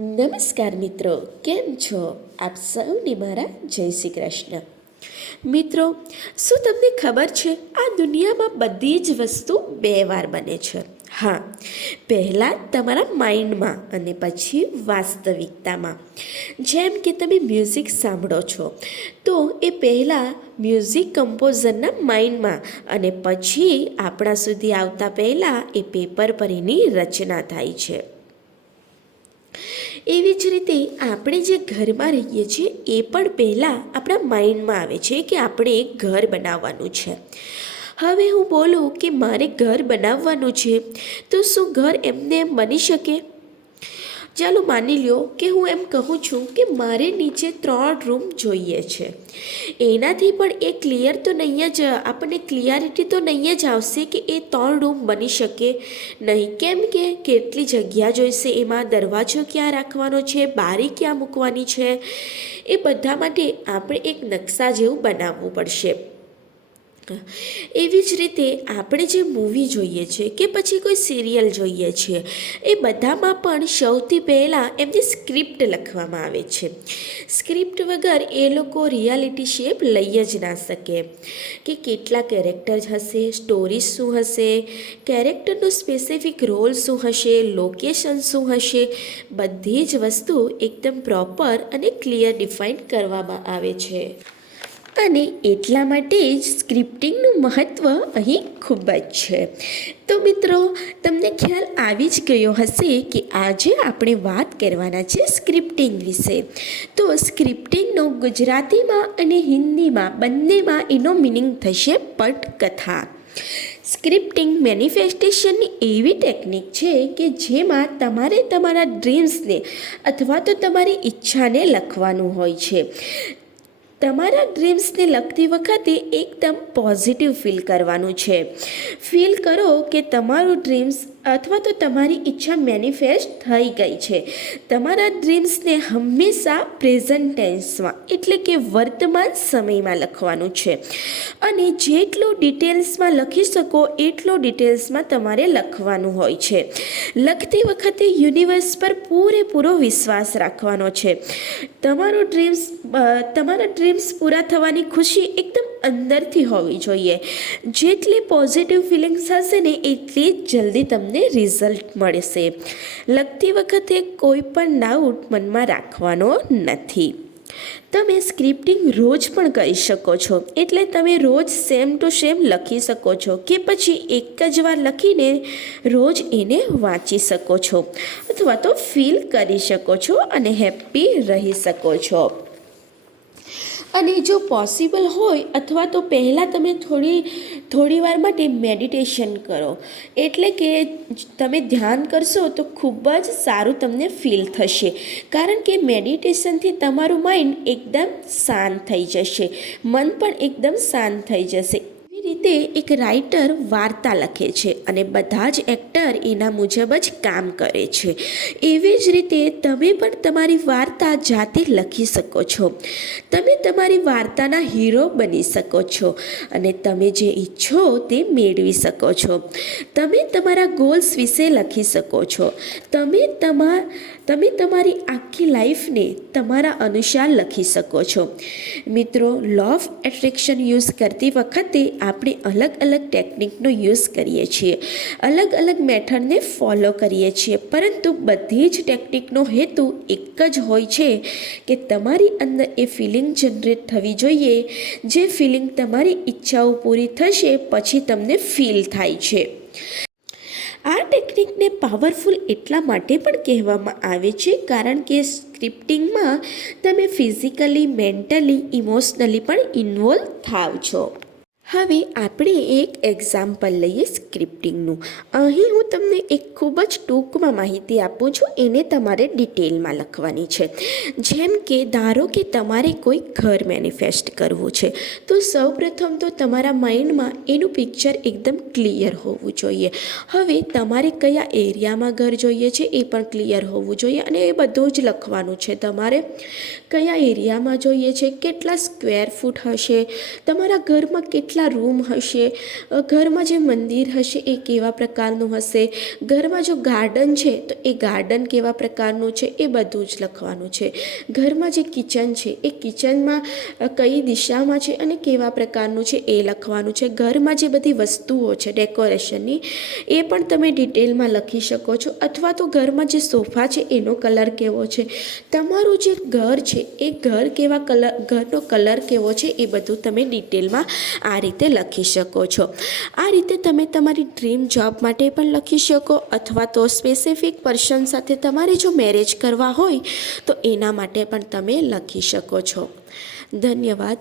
નમસ્કાર મિત્રો, કેમ છો આપ સૌને મારા જય શ્રી કૃષ્ણ. મિત્રો, શું તમને ખબર છે આ દુનિયામાં બધી જ વસ્તુ બે વાર બને છે? હા, પહેલાં તમારા માઇન્ડમાં અને પછી વાસ્તવિકતામાં. જેમ કે તમે મ્યુઝિક સાંભળો છો તો એ પહેલાં મ્યુઝિક કમ્પોઝરના માઇન્ડમાં અને પછી આપણા સુધી આવતા પહેલાં એ પેપર પર એની રચના થાય છે. એવી જ રીતે આપણે જે ઘરમાં રહીએ છીએ એ પણ પહેલાં આપણા માઇન્ડમાં આવે છે કે આપણે એક ઘર બનાવવાનું છે. હવે હું બોલું કે મારે ઘર બનાવવાનું છે, તો શું ઘર એમને એમ બની શકે? ચાલો માની લો કે હું એમ કહું છું કે મારે નીચે 3 રૂમ જોઈએ છે. એનાથી પણ એ ક્લિયર તો નહીં જ, આપણને ક્લિયરિટી તો નહીં જ આવશે કે એ 3 રૂમ બની શકે નહીં. કેમ કે કેટલી જગ્યા જોઈશે, એમાં દરવાજો ક્યાં રાખવાનો છે, બારી ક્યાં મૂકવાની છે, એ બધા માટે આપણે એક નકશા જેવું બનાવવું પડશે. એવી જ રીતે આપણે જે મૂવી જોઈએ છે કે પછી કોઈ સિરિયલ જોઈએ છે, એ બધામાં પણ સૌથી પહેલાં એમની સ્ક્રિપ્ટ લખવામાં આવે છે. સ્ક્રિપ્ટ વગર એ લોકો રિયાલિટી શેપ લઈ જ ના શકે કે કેટલા કેરેક્ટર્સ હશે, સ્ટોરી શું હશે, કેરેક્ટરનો સ્પેસિફિક રોલ શું હશે, લોકેશન શું હશે, બધી જ વસ્તુ એકદમ પ્રોપર અને ક્લિયર ડિફાઇન કરવામાં આવે છે. અને એટલા માટે જ સ્ક્રિપ્ટિંગનું મહત્ત્વ અહીં ખૂબ જ છે. તો મિત્રો, તમને ખ્યાલ આવી જ ગયો હશે કે આજે આપણે વાત કરવાના છે સ્ક્રિપ્ટિંગ વિશે. તો સ્ક્રિપ્ટિંગનો ગુજરાતીમાં અને હિન્દીમાં બંનેમાં એનો મિનિંગ થશે પટકથા. સ્ક્રિપ્ટિંગ મેનિફેસ્ટેશનની એવી ટેકનિક છે કે જેમાં તમારે તમારા ડ્રીમ્સને અથવા તો તમારી ઈચ્છાને લખવાનું હોય છે. તમારા ડ્રીમ્સને લખતી વખતે એકદમ પોઝિટિવ ફીલ કરવાનું છે. ફીલ કરો કે તમારું ડ્રીમ્સ અથવા તો તમારી ઈચ્છા મેનિફેસ્ટ થઈ ગઈ છે. તમારા ડ્રીમ્સને હંમેશા પ્રેઝન્ટ ટેન્સમાં એટલે કે વર્તમાન સમયમાં લખવાનું છે. અને જેટલું ડિટેલ્સમાં લખી શકો એટલું ડિટેલ્સમાં તમારે લખવાનું હોય છે. લખતી વખતે યુનિવર્સ પર પૂરેપૂરો વિશ્વાસ રાખવાનો છે. તમારા ડ્રીમ્સ પૂરા થવાની ખુશી એકદમ અંદરથી હોવી જોઈએ. જેટલી પોઝિટિવ ફિલિંગ્સ હશે ને એટલી જ જલ્દી તમને રિઝલ્ટ મળશે. લખતી વખતે કોઈ પણ ડાઉટ મનમાં રાખવાનો નથી. તમે સ્ક્રિપ્ટિંગ રોજ પણ કરી શકો છો, એટલે તમે રોજ સેમ ટુ સેમ લખી શકો છો કે પછી એક જ વાર લખીને રોજ એને વાંચી શકો છો અથવા તો ફીલ કરી શકો છો અને હેપી રહી શકો છો. અને જો પોસિબલ હોય અથવા તો પહેલાં તમે થોડી વાર માટે મેડિટેશન કરો, એટલે કે તમે ધ્યાન કરશો તો ખૂબ જ સારું તમને ફીલ થશે. કારણ કે મેડિટેશનથી તમારું માઇન્ડ એકદમ શાંત થઈ જશે, મન પણ એકદમ શાંત થઈ જશે. એવી રીતે એક રાઇટર વાર્તા લખે છે અને બધા જ એક્ટર એના મુજબ જ કામ કરે છે. એવી જ રીતે તમે પણ તમારી વાર્તા જાતે લખી શકો છો. તમે તમારી વાર્તાના હીરો બની શકો છો અને તમે જે ઈચ્છો તે મેળવી શકો છો. તમે તમારા ગોલ્સ વિશે લખી શકો છો. તમે તમારી આખી લાઈફને તમારા અનુસાર લખી શકો છો. મિત્રો, લો ઓફ એટ્રેક્શન યુઝ કરતી વખતે આપણે અલગ અલગ ટેકનિકનો યુઝ કરીએ છીએ, અલગ અલગ મેથડને ફોલો કરીએ છીએ, પરંતુ બધી જ ટેકનિકનો હેતુ એક જ હોય છે કે તમારી અંદર એ ફિલિંગ જનરેટ થવી જોઈએ, જે ફિલિંગ તમારી ઈચ્છાઓ પૂરી થશે પછી તમને ફીલ થાય છે. આ ટેકનિકને પાવરફુલ એટલા માટે પણ કહેવામાં આવે છે કારણ કે સ્ક્રિપ્ટિંગમાં તમે ફિઝિકલી, મેન્ટલી, ઇમોશનલી પણ ઇન્વોલ્વ થાવ છો. હવે આપણે એક એક્ઝામ્પલ લઈએ સ્ક્રિપ્ટિંગનું. અહીં હું તમને એક ખૂબ જ ટૂંકમાં માહિતી આપું છું, એને તમારે ડિટેલમાં લખવાની છે. જેમ કે ધારો કે તમારે કોઈ ઘર મેનિફેસ્ટ કરવું છે, તો સૌપ્રથમ તો તમારા માઇન્ડમાં એનું પિક્ચર એકદમ ક્લિયર હોવું જોઈએ. હવે તમારે કયા એરિયામાં ઘર જોઈએ છે એ પણ ક્લિયર હોવું જોઈએ અને એ બધું જ લખવાનું છે. તમારે કયા એરિયામાં જોઈએ છે, કેટલા સ્ક્વેર ફૂટ હશે, તમારા ઘરમાં કેટલા કેટલા રૂમ હશે, ઘરમાં જે મંદિર હશે એ કેવા પ્રકારનું હશે, ઘરમાં જો ગાર્ડન છે તો એ ગાર્ડન કેવા પ્રકારનું છે એ બધું જ લખવાનું છે. ઘરમાં જે કિચન છે એ કિચનમાં કઈ દિશામાં છે અને કેવા પ્રકારનું છે એ લખવાનું છે. ઘરમાં જે બધી વસ્તુઓ છે ડેકોરેશનની એ પણ તમે ડિટેલમાં લખી શકો છો, અથવા તો ઘરમાં જે સોફા છે એનો કલર કેવો છે, તમારું જે ઘર છે એ ઘરનો કલર કેવો છે એ બધું તમે ડિટેલમાં આ રીતે લખી શકો છો. આ રીતે તમે તમારી ડ્રીમ જોબ માટે પણ લખી શકો, અથવા તો સ્પેસિફિક પર્સન સાથે તમારે જો મેરેજ કરવા હોય તો એના માટે પણ તમે લખી શકો છો. ધન્યવાદ.